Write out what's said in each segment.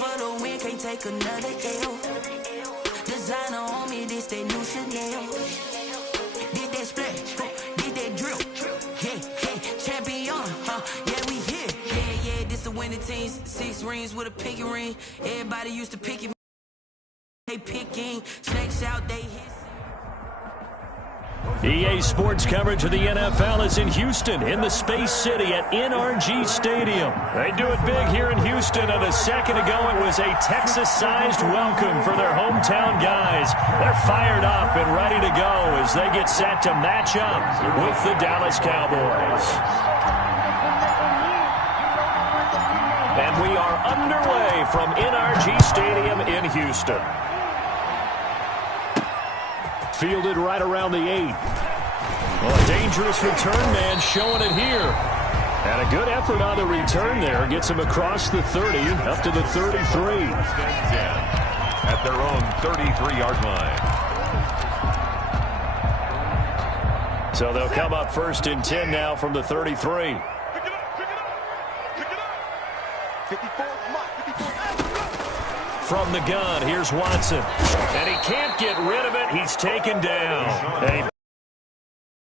for the win, can't take another L. Designer on me, this that new Chanel. Did that splash, did that drill. Yeah, champion, yeah, we here. Yeah, this the winning team. 6 rings with a pinky ring. Everybody used to pick it. They picking, snakes out, they hit. EA Sports coverage of the NFL is in Houston, in the Space City at NRG Stadium. They do it big here in Houston, and a second ago it was a Texas-sized welcome for their hometown guys. They're fired up and ready to go as they get set to match up with the Dallas Cowboys. And we are underway from NRG Stadium in Houston. Fielded right around the 8. Well, a dangerous return man showing it here. And a good effort on the return there. Gets him across the 30, up to the 33. At their own 33-yard line. So they'll come up 1st and 10 now from the 33. From the gun, here's Watson. And he can't get rid of it. He's taken down.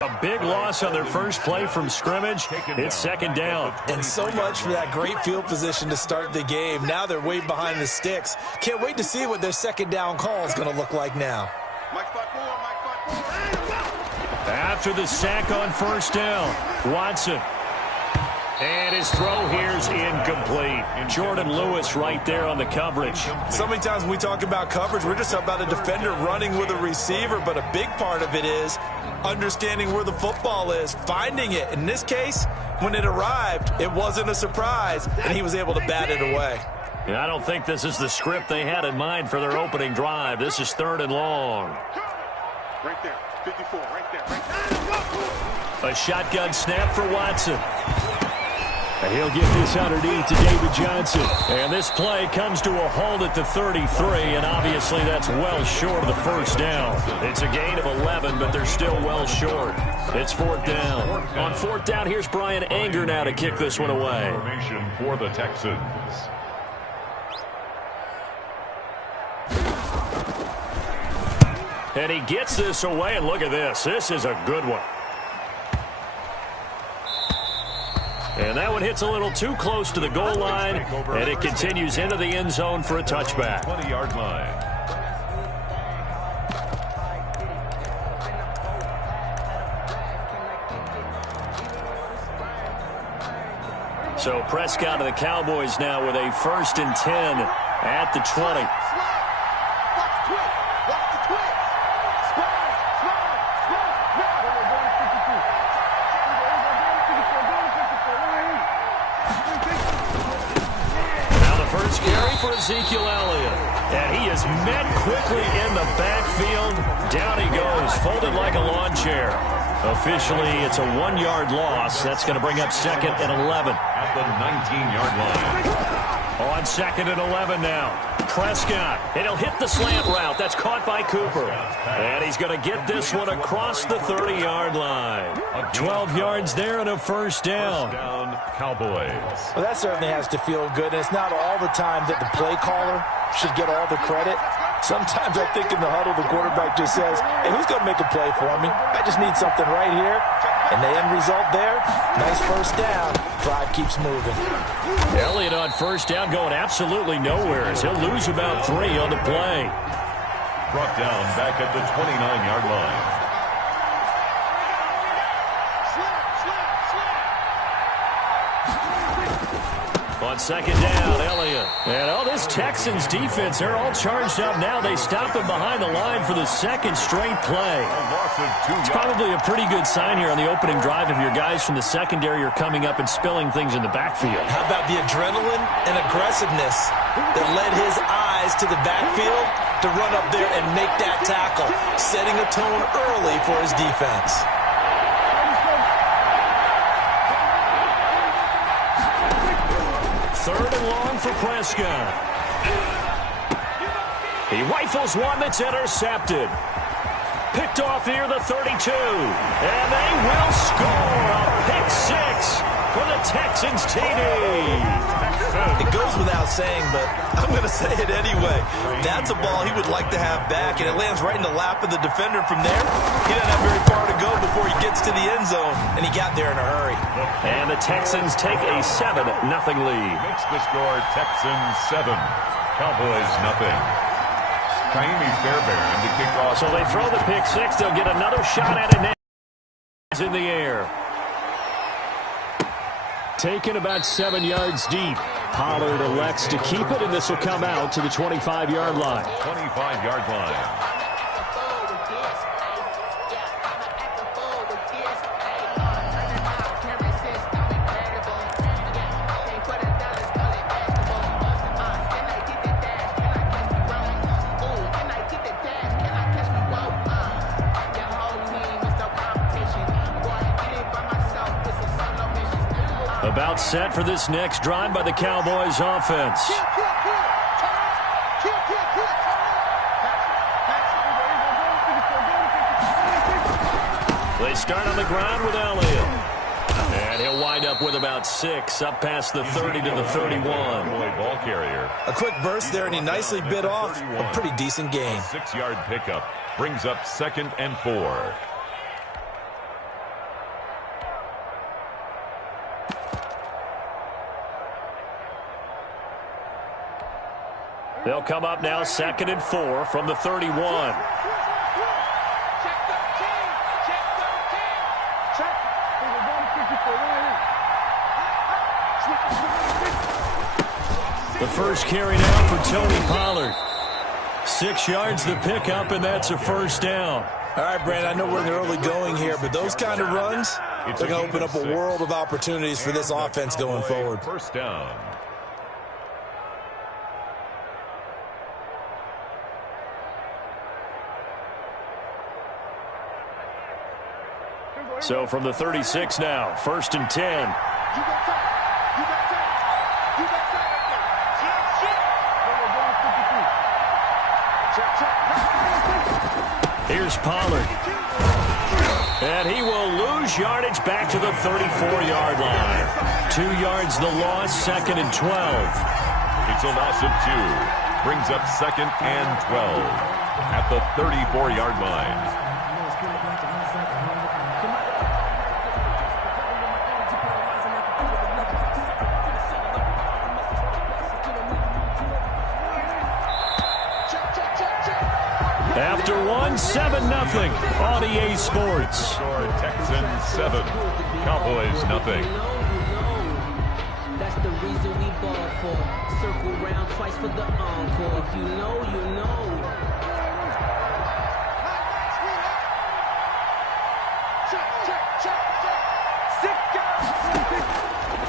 A big loss on their first play from scrimmage. It's 2nd down. And so much for that great field position to start the game. Now they're way behind the sticks. Can't wait to see what their 2nd down call is going to look like now. After the sack on 1st down, Watson. And his throw here is incomplete. Jordan Lewis right there on the coverage. So many times when we talk about coverage, we're just about a defender running with a receiver, but a big part of it is understanding where the football is, finding it. In this case, when it arrived, it wasn't a surprise, and he was able to bat it away. And I don't think this is the script they had in mind for their opening drive. This is 3rd and long. Right there, 54, right there. A shotgun snap for Watson. And he'll get this underneath to David Johnson. And this play comes to a halt at the 33, and obviously that's well short of the 1st down. It's a gain of 11, but they're still well short. It's 4th down. On 4th down, here's Brian Anger now to kick this one away. Formation for the Texans. And he gets this away, and look at this. This is a good one. And that one hits a little too close to the goal line, and it continues into the end zone for a touchback. 20-yard line. So Prescott of the Cowboys now with a 1st and 10 at the 20. For Ezekiel Elliott. And he is met quickly in the backfield. Down he goes, folded like a lawn chair. Officially, it's a 1-yard loss. That's going to bring up 2nd and 11. At the 19-yard line. On 2nd and 11 now. Prescott. And he'll hit the slant route. That's caught by Cooper. And he's going to get this one across the 30-yard line. 12 yards there and a 1st down. First down, Cowboys. Well, that certainly has to feel good. And it's not all the time that the play caller should get all the credit. Sometimes I think in the huddle, the quarterback just says, hey, who's going to make a play for me? I just need something right here. And the end result there, nice 1st down. Drive keeps moving. Elliott on 1st down going absolutely nowhere as he'll lose about 3 on the play. Brought down back at the 29-yard line. On 2nd down, Elliott. And this Texans defense, they're all charged up now. They stop him behind the line for the 2nd straight play. It's probably a pretty good sign here on the opening drive if your guys from the secondary are coming up and spilling things in the backfield. How about the adrenaline and aggressiveness that led his eyes to the backfield to run up there and make that tackle, setting a tone early for his defense. 3rd and long for Prescott. He rifles one that's intercepted. Picked off near the 32. And they will score a pick 6 for the Texans TD. It goes without saying, but I'm going to say it anyway. That's a ball he would like to have back, and it lands right in the lap of the defender. From there, he doesn't have very far to go before he gets to the end zone, and he got there in a hurry. And the Texans take a 7-0 lead. Makes the score Texans 7, Cowboys nothing. Kaimi Fairbairn to kick off. So they throw the pick six. They'll get another shot at it now. It's in the air. Taken about 7 yards deep. Pollard elects to keep it, and this will come out to the 25-yard line. 25-yard line. About set for this next drive by the Cowboys offense. They start on the ground with Elliott. And he'll wind up with about 6, up past the 30 to the 31. Ball carrier. A quick burst there, and he nicely bit off a pretty decent gain. 6-yard pickup brings up 2nd and 4. They'll come up now 2nd and 4 from the 31. The first carry now for Tony Pollard. 6 yards the pickup, and that's a first down. All right, Brandon, I know we're in the early going here, but those kind of runs, they're going to open up a world of opportunities for this offense going forward. First down. So from the 36 now, 1st and 10. Here's Pollard. And he will lose yardage back to the 34-yard line. 2 yards the loss, 2nd and 12. It's a loss of 2. Brings up 2nd and 12 at the 34-yard line. After 7-0 on EA Sports. Texans 7, Cowboys nothing. That's the reason we ball for. Circle round twice for the encore. If you know, you know.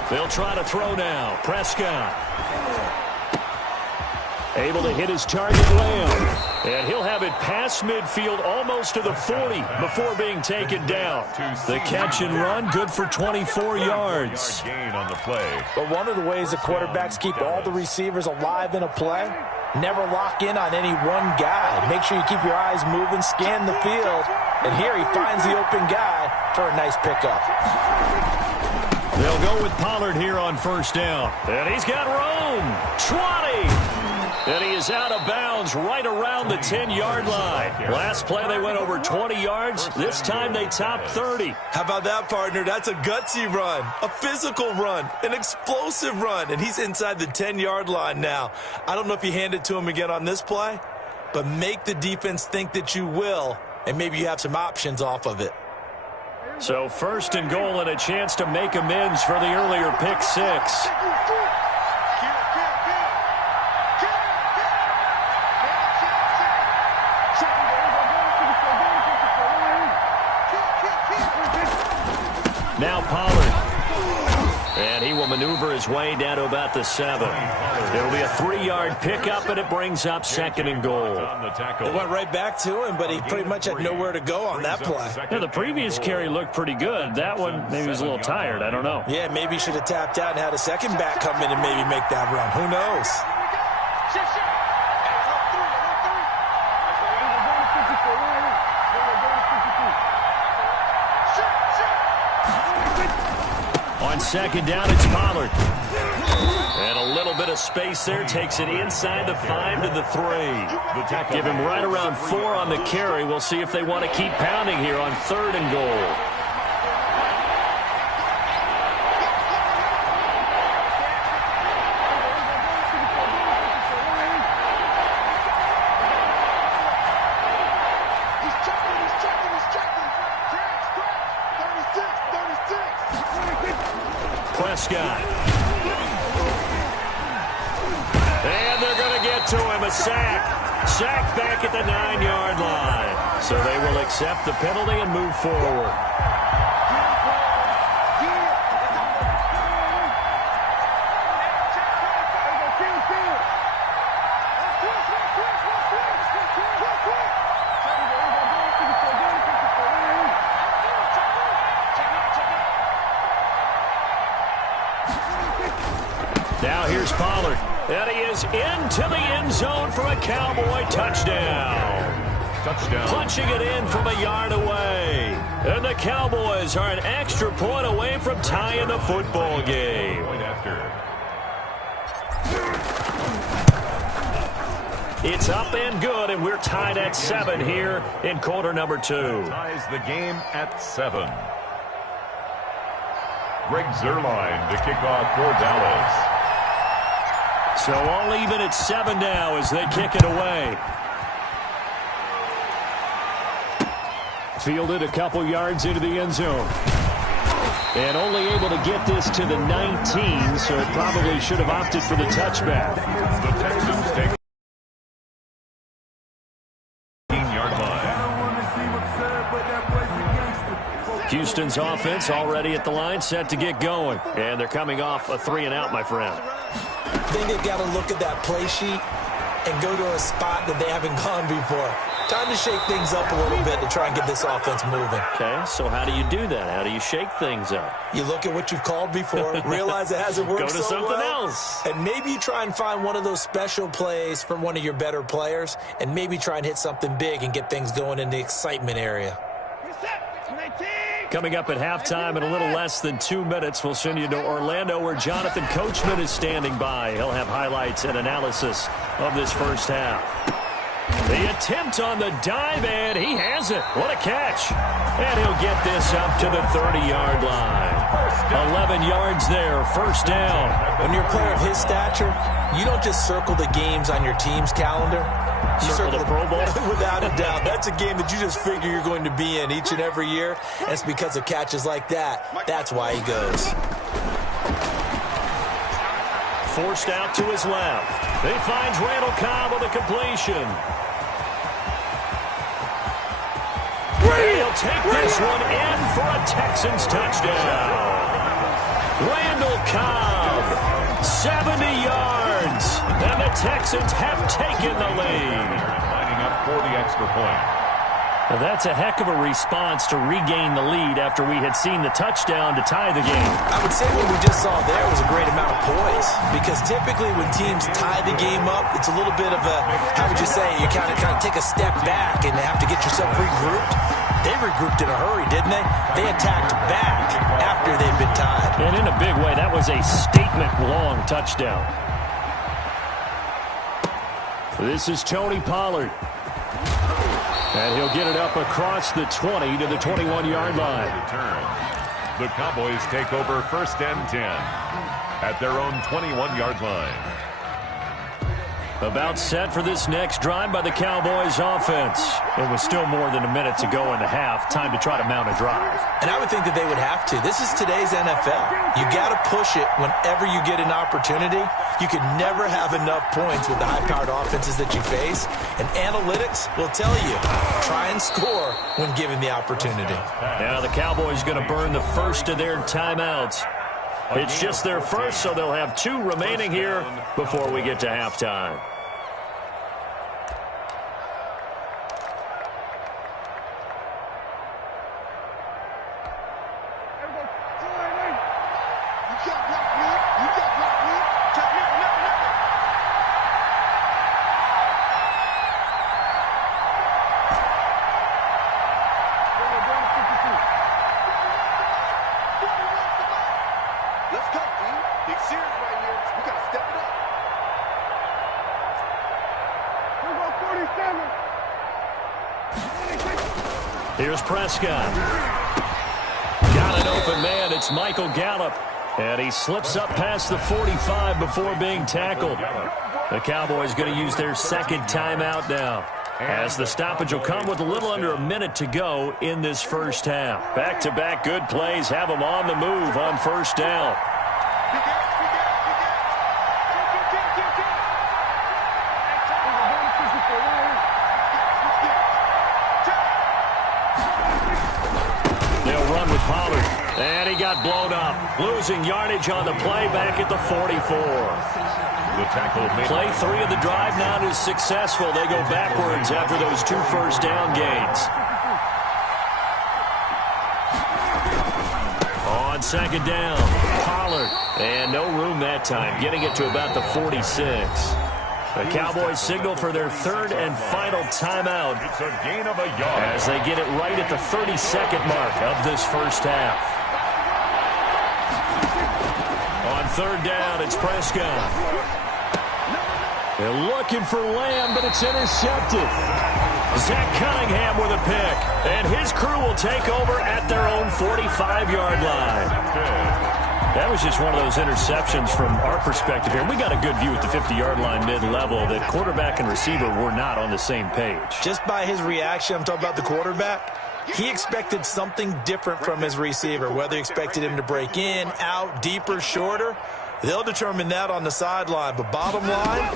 They'll try to throw now. Prescott. Able to hit his target, Lamb. And he'll have it past midfield almost to the 40 before being taken down. The catch and run, good for 24 yards. Gain on the play. But one of the ways the quarterbacks keep all the receivers alive in a play, never lock in on any one guy. Make sure you keep your eyes moving, scan the field. And here he finds the open guy for a nice pickup. They'll go with Pollard here on first down. And he's got room. 20. And he is out of bounds right around the 10-yard line. Last play they went over 20 yards. This time they topped 30. How about that, partner? That's a gutsy run, a physical run, an explosive run. And he's inside the 10-yard line now. I don't know if you hand it to him again on this play, but make the defense think that you will, and maybe you have some options off of it. So 1st and goal and a chance to make amends for the earlier pick six. Now Pollard. And he will maneuver his way down to about the 7. It'll be a 3-yard pickup, and it brings up 2nd and goal. It went right back to him, but he pretty much had nowhere to go on that play. Yeah, the previous carry looked pretty good. That one, maybe he was a little tired. I don't know. Yeah, maybe he should have tapped out and had a second back come in and maybe make that run. Who knows? On 2nd down, it's Pollard. And a little bit of space there takes it inside the 5 to the 3. Give him right around 4 on the carry. We'll see if they want to keep pounding here on 3rd and goal. Prescott. And they're going to get to him. A sack. Sack back at the 9-yard line. So they will accept the penalty and move forward. Now here's Pollard. And he is into the end zone for a Cowboy touchdown. Touchdown. Punching it in from a yard away. And the Cowboys are an extra point away from tying the football game. It's up and good, and we're tied at 7 here in quarter number 2. Ties the game at 7. Greg Zuerlein to kick off for Dallas. So all even at 7 now as they kick it away. Fielded a couple yards into the end zone. And only able to get this to the 19, so it probably should have opted for the touchback. The Texans take 15-yard line. Houston's offense already at the line, set to get going. And they're coming off a 3-and-out, my friend. I think they've got to look at that play sheet and go to a spot that they haven't gone before. Time to shake things up a little bit to try and get this offense moving. Okay, so how do you do that? How do you shake things up? You look at what you've called before, realize it hasn't worked Go to so something well, else. and maybe you try and find one of those special plays from one of your better players, and maybe try and hit something big and get things going in the excitement area. Coming up at halftime in a little less than 2 minutes, we'll send you to Orlando where Jonathan Coachman is standing by. He'll have highlights and analysis of this first half. The attempt on the dive, and he has it. What a catch. And he'll get this up to the 30-yard line. 11 yards there, first down. When you're a player of his stature, you don't just circle the games on your team's calendar. You Circle the Pro Bowl? Without a doubt. That's a game that you just figure you're going to be in each and every year. And it's because of catches like that. That's why he goes. Forced out to his left. He finds Randall Cobb with a completion. And he'll take this one in for a Texans touchdown. Randall Cobb, 70 yards. And the Texans have taken the lead. Lining up for the extra point. Now that's a heck of a response to regain the lead after we had seen the touchdown to tie the game. I would say what we just saw there was a great amount of poise, because typically when teams tie the game up, it's a little bit of a, how would you say, you kind of take a step back and have to get yourself regrouped. They regrouped in a hurry, didn't they? They attacked back after they'd been tied. And in a big way, that was a statement-long touchdown. This is Tony Pollard. And he'll get it up across the 20 to the 21-yard line. The Cowboys take over 1st and 10 at their own 21-yard line. About set for this next drive by the Cowboys offense. It was still more than a minute to go in the half. Time to try to mount a drive. And I would think that they would have to. This is today's NFL. You got to push it whenever you get an opportunity. You can never have enough points with the high-powered offenses that you face. And analytics will tell you, try and score when given the opportunity. Now the Cowboys going to burn the first of their timeouts. It's just their first, so they'll have 2 remaining here before we get to halftime. Let's go, E. Big series right here. Here's Prescott. Got an open man. It's Michael Gallup. And he slips up past the 45 before being tackled. The Cowboys going to use their second timeout now, as the stoppage will come with a little under a minute to go in this first half. Back-to-back good plays have them on the move on first down. They'll run with Pollard. And he got blown up, losing yardage on the play back at the 44. The tackle made. Play 3 of the drive not as successful. They go backwards after those 2 first down gains. On second down, Pollard. And no room that time, getting it to about the 46. The Cowboys signal for their third and final timeout. It's a gain of a yard. As they get it right at the 32nd mark of this first half. On third down, it's Prescott. They're looking for Lamb, but it's intercepted. Zach Cunningham with a pick, and his crew will take over at their own 45-yard line. That was just one of those interceptions from our perspective here. We got a good view at the 50-yard line mid-level that quarterback and receiver were not on the same page. Just by his reaction, I'm talking about the quarterback, he expected something different from his receiver, whether he expected him to break in, out, deeper, shorter. They'll determine that on the sideline. But bottom line,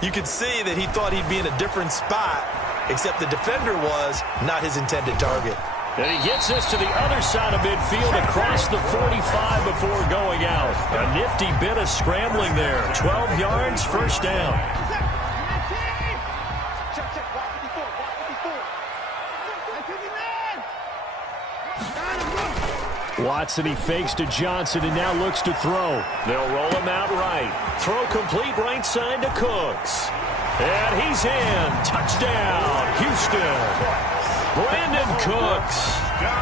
you could see that he thought he'd be in a different spot, except the defender was not his intended target. And he gets this to the other side of midfield across the 45 before going out. A nifty bit of scrambling there. 12 yards, first down. Watson, he fakes to Johnson and now looks to throw. They'll roll him out right. Throw complete right side to Cooks. And he's in. Touchdown, Houston. Brandon Cooks,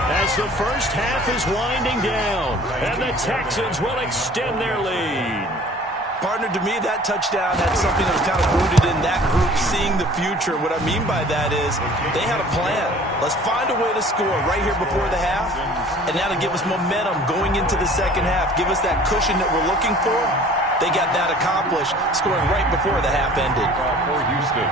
as the first half is winding down, and the Texans will extend their lead. Partner, to me, that touchdown had something that was kind of rooted in that group seeing the future. What I mean by that is they had a plan. Let's find a way to score right here before the half, and now to give us momentum going into the second half, give us that cushion that we're looking for. They got that accomplished, scoring right before the half ended. For Houston.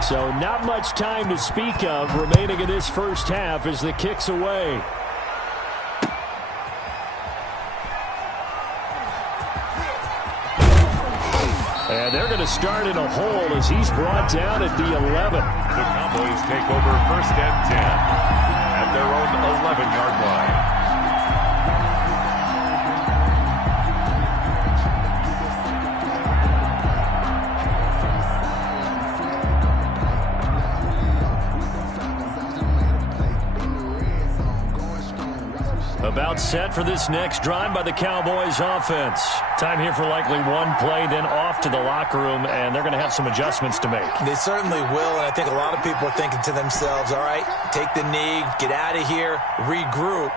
So not much time to speak of remaining in this first half as the kick's away. And they're going to start in a hole as he's brought down at the 11. The Cowboys take over first and 10 at their own 11-yard line. About set for this next drive by the Cowboys offense. Time here for likely one play, then off to the locker room, and they're going to have some adjustments to make. They certainly will, and I think a lot of people are thinking to themselves, all right, take the knee, get out of here, regroup.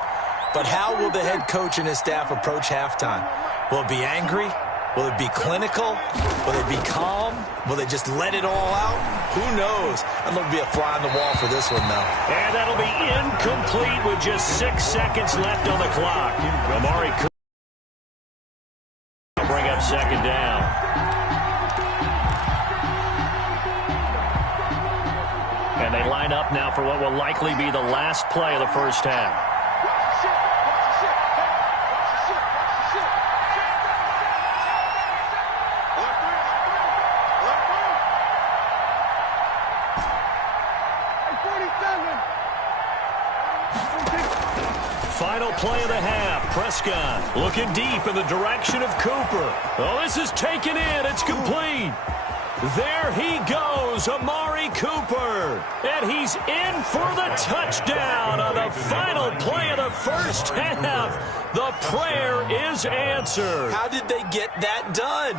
But how will the head coach and his staff approach halftime? Will it be angry? Will it be clinical? Will it be calm? Will they just let it all out? Who knows? I'd love to be a fly on the wall for this one, though. And that'll be incomplete with just 6 seconds left on the clock. Amari Cooper will bring up second down. And they line up now for what will likely be the last play of the first half. Final play of the half. Prescott looking deep in the direction of Cooper. Oh, this is taken in. It's complete. There he goes, Amari Cooper. And he's in for the touchdown on the final play of the first half. The prayer is answered. How did they get that done?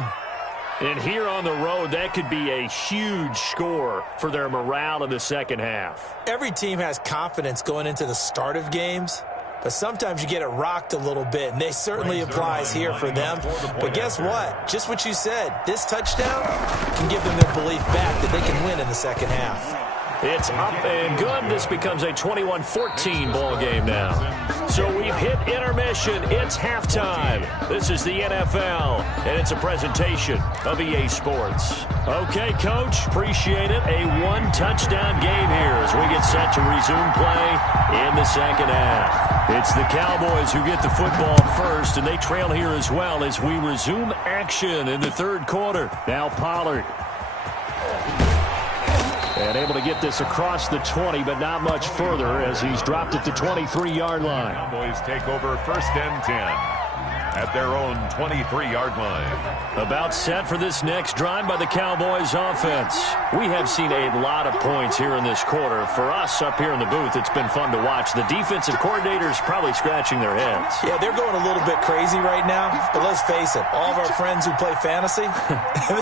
And here on the road, that could be a huge score for their morale in the second half. Every team has confidence going into the start of games. but sometimes you get it rocked a little bit, and this certainly applies here for them. But guess what? Just what you said, this touchdown can give them their belief back that they can win in the second half. It's up and good. This becomes a 21-14 ball game now. So we've hit intermission. It's halftime. This is the NFL, and it's a presentation of EA Sports. Okay, Coach, appreciate it. A one-touchdown game here as we get set to resume play in the second half. It's the Cowboys who get the football first, and they trail here as well as we resume action in the third quarter. Now Pollard. And able to get this across the 20, but not much further as he's dropped at the 23-yard line. Cowboys take over 1st and 10 at their own 23-yard line. About set for this next drive by the Cowboys offense. We have seen a lot of points here in this quarter. For us up here in the booth, it's been fun to watch. The defensive coordinators probably scratching their heads. Yeah, they're going a little bit crazy right now, but let's face it, all of our friends who play fantasy,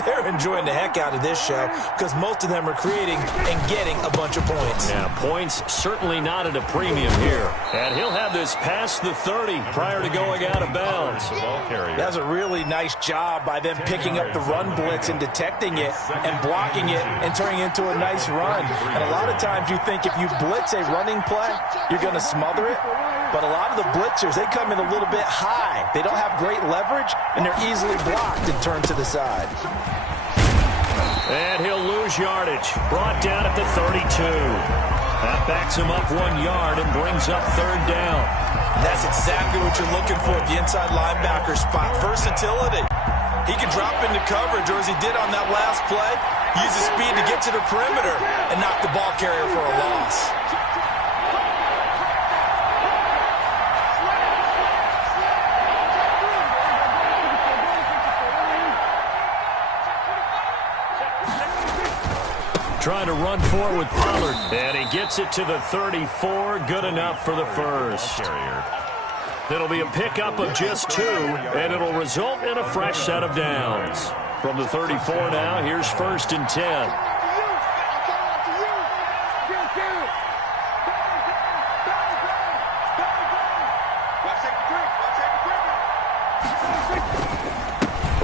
they're enjoying the heck out of this show because most of them are creating and getting a bunch of points. Yeah, points certainly not at a premium here. And he'll have this past the 30 prior to going out of bounds. That's a really nice job by them picking up the run blitz and detecting it and blocking it and turning it into a nice run. And a lot of times you think if you blitz a running play, you're going to smother it. But a lot of the blitzers, they come in a little bit high. They don't have great leverage, and they're easily blocked and turned to the side. And he'll lose yardage. Brought down at the 32. That backs him up 1 yard and brings up third down. And that's exactly what you're looking for at the inside linebacker spot. Versatility. He can drop into coverage, or as he did on that last play, use his speed to get to the perimeter and knock the ball carrier for a loss. Trying to run forward with Pollard. And he gets it to the 34. Good enough for the first. It'll be a pickup of just 2, and it'll result in a fresh set of downs. From the 34 now, here's 1st and 10.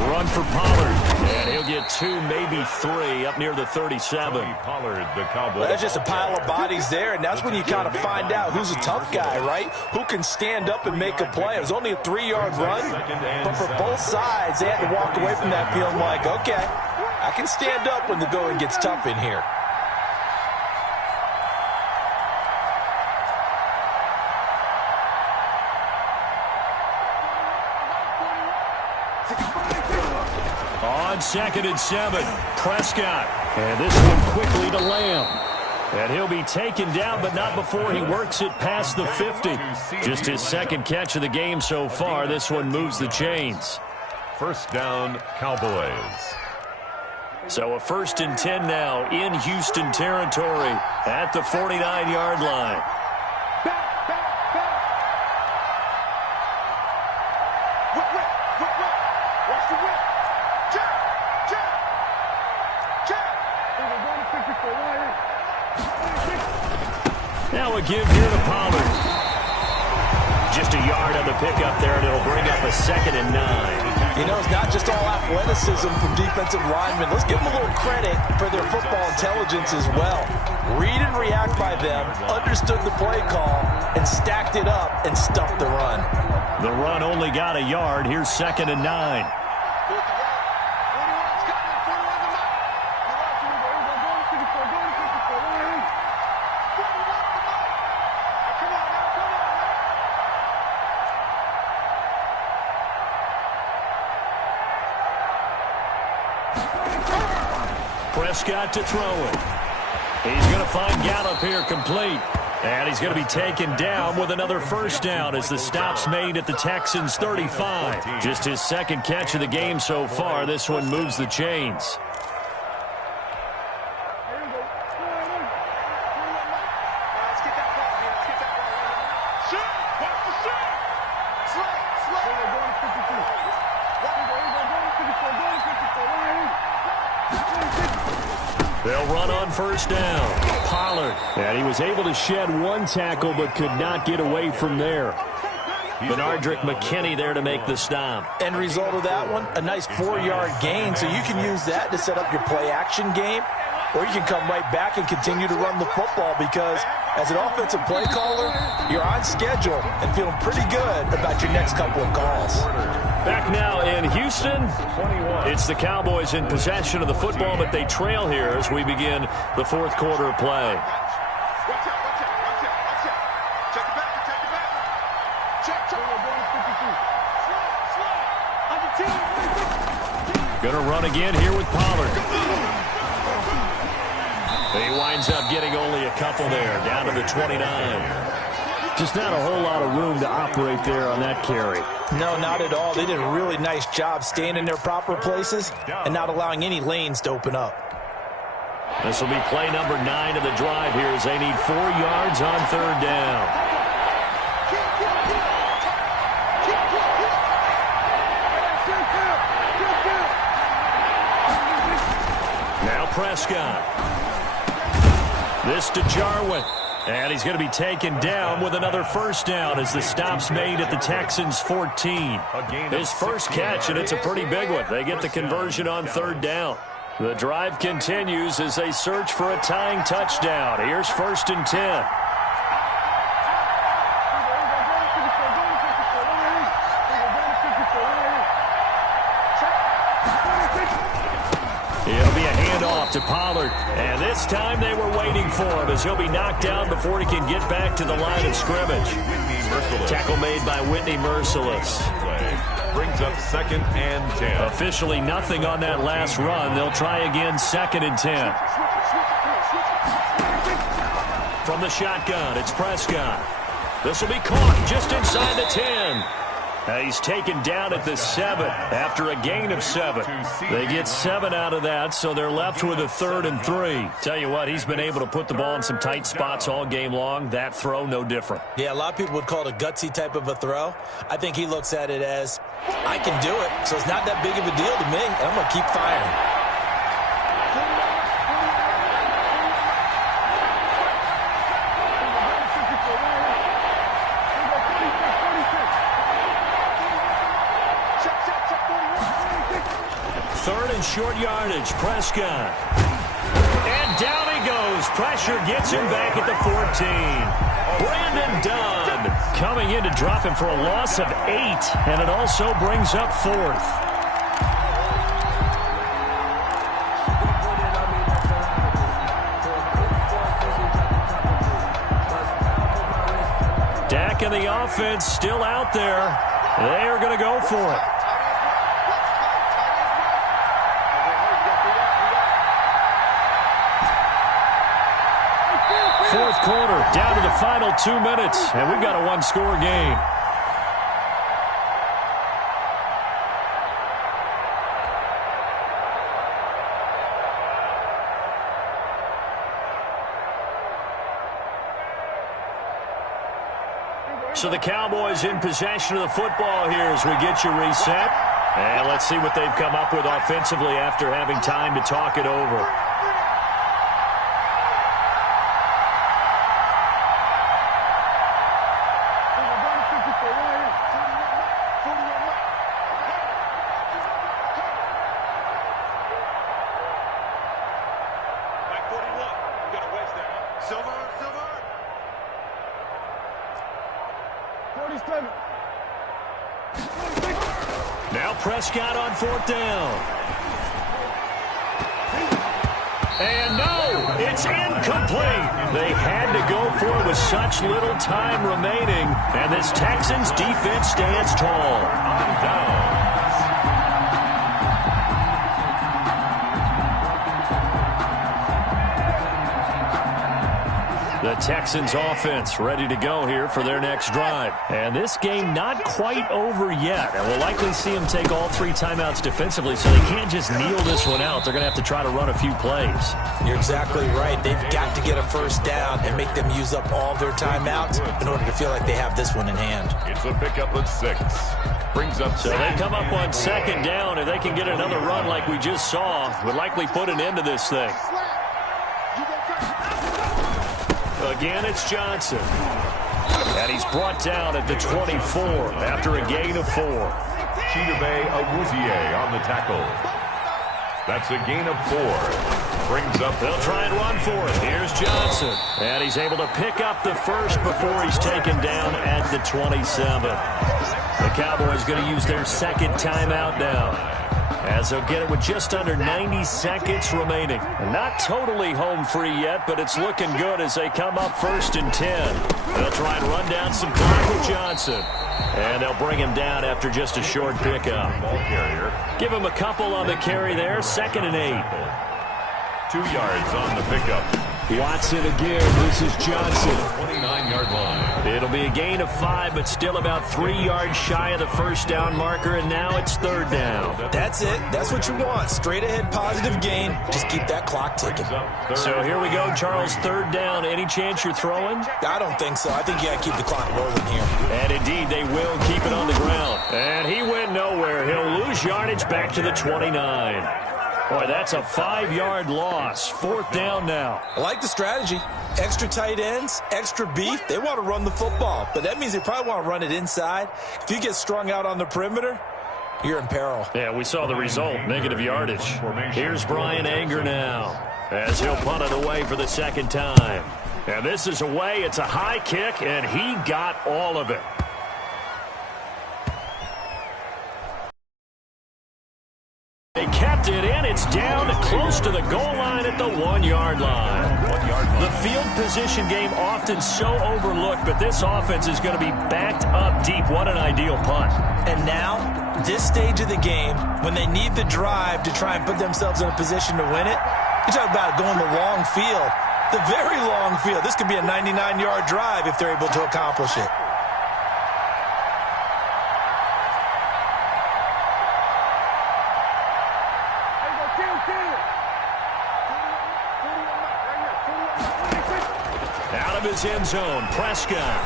Run for Pollard. And he'll get 2, maybe 3 up near the 37. Pollard, the Cowboys. Well, there's just a pile of bodies there, and that's when you kind of find out who's a tough guy, right? Who can stand up and make a play. It was only a 3-yard run, but for both sides, they had to walk away from that feeling like, okay, I can stand up when the going gets tough in here. On 2nd and 7, Prescott. And this one quickly to Lamb. And he'll be taken down, but not before he works it past the 50. Just his 2nd catch of the game so far. This one moves the chains. 1st down, Cowboys. So a 1st and 10 now in Houston territory at the 49-yard line. Now a give here to Pollard. Just a yard on the pickup there, and it'll bring up a 2nd and 9. You know, it's not just all athleticism from defensive linemen. Let's give them a little credit for their football intelligence as well. Read and react by them, understood the play call, and stacked it up and stuffed the run. The run only got a yard. Here's 2nd and 9. Prescott to throw it. He's going to find Gallup here complete. And he's going to be taken down with another 1st down as the stop's made at the Texans' 35. Just his 2nd catch of the game so far. This one moves the chains. They'll run on first down. Pollard. And he was able to shed one tackle but could not get away from there. Benardrick McKinney there to make the stop. End result of that one, a nice 4-yard gain, so you can use that to set up your play-action game, or you can come right back and continue to run the football because as an offensive play caller, you're on schedule and feeling pretty good about your next couple of calls. Back now in Houston, it's the Cowboys in possession of the football, but they trail here as we begin the fourth quarter of play. Going to run again here with Pollard. He winds up getting only a couple there, down to the 29. Just not a whole lot of room to operate there on that carry. No, not at all. They did a really nice job staying in their proper places and not allowing any lanes to open up. This will be play number 9 of the drive here as they need 4 yards on third down. Now Prescott. This to Jarwin. And he's going to be taken down with another first down as the stop's made at the Texans' 14. His first catch, and it's a pretty big one. They get the conversion on third down. The drive continues as they search for a tying touchdown. Here's 1st and 10. It'll be a handoff to Pollard. And this time they were waiting for him as he'll be knocked down before he can get back to the line of scrimmage. Tackle made by Whitney Mercilus. Brings up 2nd and 10. Officially nothing on that last run. They'll try again 2nd and 10. From the shotgun, it's Prescott. This will be caught just inside the 10. He's taken down at the 7 after a gain of 7. They get 7 out of that, so they're left with a 3rd and 3. Tell you what, he's been able to put the ball in some tight spots all game long. That throw, no different. Yeah, a lot of people would call it a gutsy type of a throw. I think he looks at it as, I can do it, so it's not that big of a deal to me, and I'm going to keep firing. Short yardage, Prescott. And down he goes. Pressure gets him back at the 14. Brandon Dunn coming in to drop him for a loss of 8, and it also brings up 4th. Dak and the offense still out there. They are going to go for it. Fourth quarter, down to the final 2 minutes, and we've got a one-score game. So the Cowboys in possession of the football here as we get you reset. And let's see what they've come up with offensively after having time to talk it over. Now Prescott on 4th down. And no, it's incomplete. They had to go for it with such little time remaining. And this Texans defense stands tall. The Texans offense ready to go here for their next drive. And this game not quite over yet. And we'll likely see them take all 3 timeouts defensively, so they can't just kneel this one out. They're going to have to try to run a few plays. You're exactly right. They've got to get a first down and make them use up all their timeouts in order to feel like they have this one in hand. It's a pickup of 6. Brings up so they come up on 2nd down. If they can get another run like we just saw, would likely put an end to this thing. Again, it's Johnson. And he's brought down at the 24 after a gain of 4. Chidobe Awuzie on the tackle. That's a gain of 4. Brings up. They'll try and run for it. Here's Johnson. And he's able to pick up the first before he's taken down at the 27. The Cowboys going to use their second timeout now, as they'll get it with just under 90 seconds remaining. And not totally home free yet, but it's looking good as they come up 1st and 10. They'll try and run down some clock with Johnson. And they'll bring him down after just a short pickup. Ball carrier. Give him a couple on the carry there. 2nd and 8. 2 yards on the pickup. Watson again. This is Johnson. 29-yard line. It'll be a gain of 5, but still about 3 yards shy of the first down marker, and now it's 3rd down. That's it. That's what you want. Straight ahead positive gain. Just keep that clock ticking. So here we go, Charles. 3rd down. Any chance you're throwing? I don't think so. I think you got to keep the clock rolling here. And indeed, they will keep it on the ground. And he went nowhere. He'll lose yardage back to the 29. Boy, that's a 5-yard loss. 4th down now. I like the strategy. Extra tight ends, extra beef. They want to run the football, but that means they probably want to run it inside. If you get strung out on the perimeter, you're in peril. Yeah, we saw the result, negative yardage. Here's Brian Anger now, as he'll punt it away for the 2nd time. And this is away. It's a high kick, and he got all of it. They kept it in. It's down close to the goal line at the 1-yard line. The field position game often so overlooked, but this offense is going to be backed up deep. What an ideal punt. And now, this stage of the game, when they need the drive to try and put themselves in a position to win it, you talk about going the long field, the very long field. This could be a 99-yard drive if they're able to accomplish it. Out of his end zone, Prescott.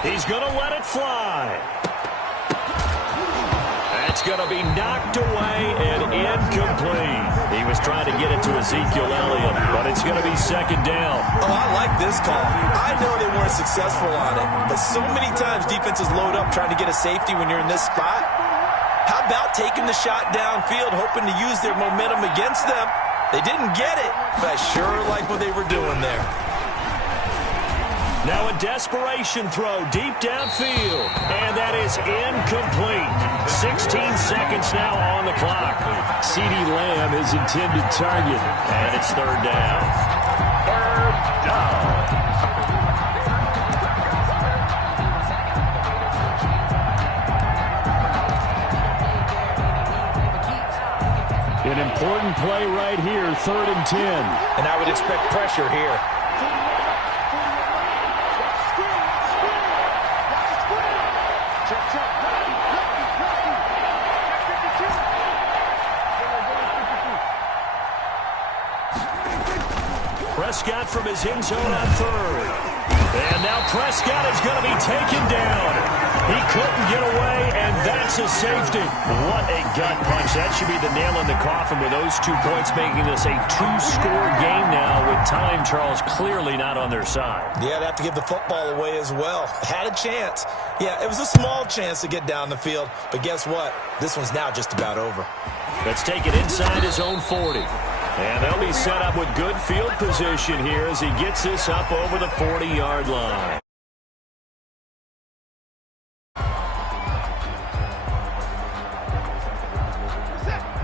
He's going to let it fly. That's going to be knocked away and incomplete. He was trying to get it to Ezekiel Elliott, but it's going to be 2nd down. Oh, I like this call. I know they weren't successful on it, but so many times defenses load up trying to get a safety when you're in this spot. How about taking the shot downfield, hoping to use their momentum against them? They didn't get it, but I sure like what they were doing there. Now a desperation throw deep downfield, and that is incomplete. 16 seconds now on the clock. CeeDee Lamb, his intended target, and it's 3rd down. 3rd down. An important play right here, 3rd and 10. And I would expect pressure here. Prescott from his end zone on 3rd. And now Prescott is going to be taken down. He couldn't get away, and that's a safety. What a gut punch. That should be the nail in the coffin with those 2 points, making this a 2-score game now with time, Charles, clearly not on their side. Yeah, they have to give the football away as well. Had a chance. Yeah, it was a small chance to get down the field, but guess what? This one's now just about over. Let's take it inside his own 40. And they'll be set up with good field position here as he gets this up over the 40-yard line.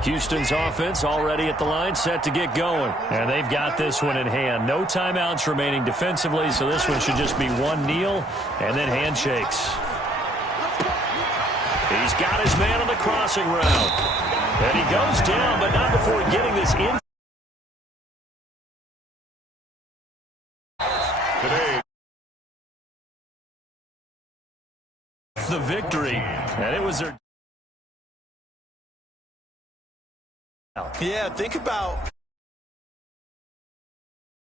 Houston's offense already at the line, set to get going. And they've got this one in hand. No timeouts remaining defensively, so this one should just be one kneel and then handshakes. He's got his man on the crossing route. And he goes down, but not before getting this in. Today, the victory, and it was their... Yeah, think about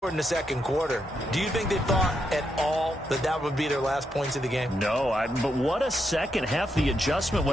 in the second quarter. Do you think they thought at all that that would be their last points of the game? No, but what a second half. The adjustment.